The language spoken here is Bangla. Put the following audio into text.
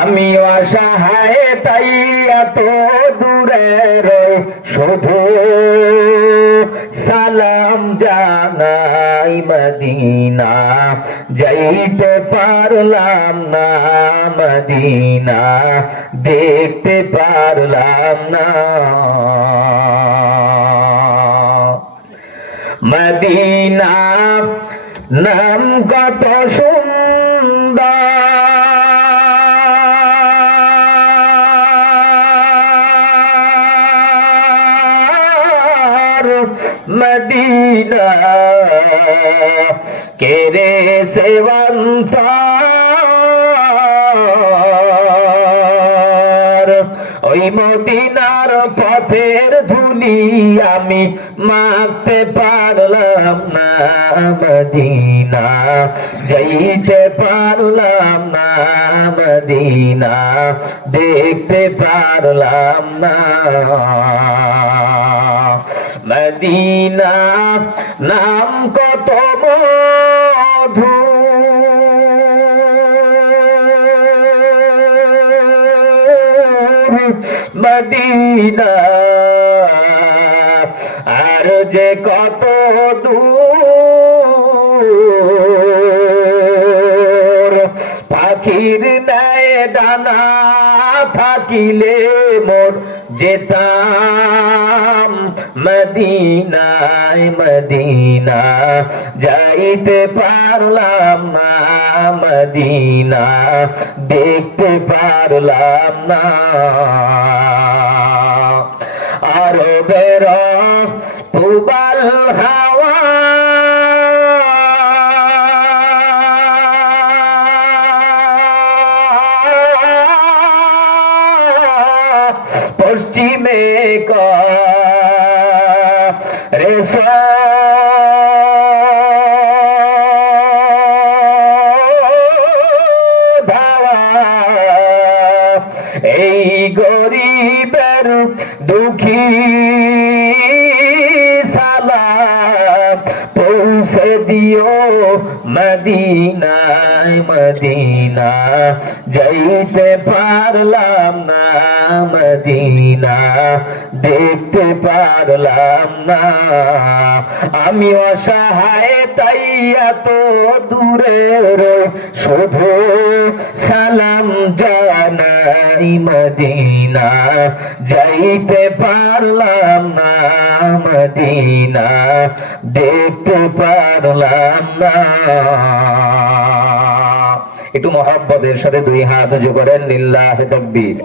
আমি অসহায় তাই এত দূরে রই, শুধু সালাম জানাই মদিনা, যাইতে পারলাম না মদিনা, দেখতে পারলাম না মদিনা। নাম কত সুন্দর, মদিনা কেরে সেবন্ত, ওই মদিনার পথের ধুলি আমি মাখতে পারলাম না মদিনা, যাইতে পারলাম না মদিনা, দেখতে পারলাম না মদিনা। নাম কত মধু, মদিনা আর যে কত দূর, পাখির ন্যায় ডানা থাকিলে মোর যেতাম মদিনায় মদিনা, যাইতে পারলাম না মদিনা, দেখতে পারলাম না আরবের পুবাল হাওয়া, পশ্চিমে করে ধাওয়া, এই গরিবের দুঃখী সালাম পৌঁছে দিও মদিনায় মদিনা, যাইতে পারলাম না মদিনা, দেখতে পারলাম না। আমি অসহায় তাই এত দূরে রই, শুধু সালাম জানাই মদিনা, যাইতে পারলাম না মদিনা, দেখতে পারলাম না। একটু মহব্বতের সাথে দুই হাত উঁচু করেন, লিল্লাহে তাকবীর।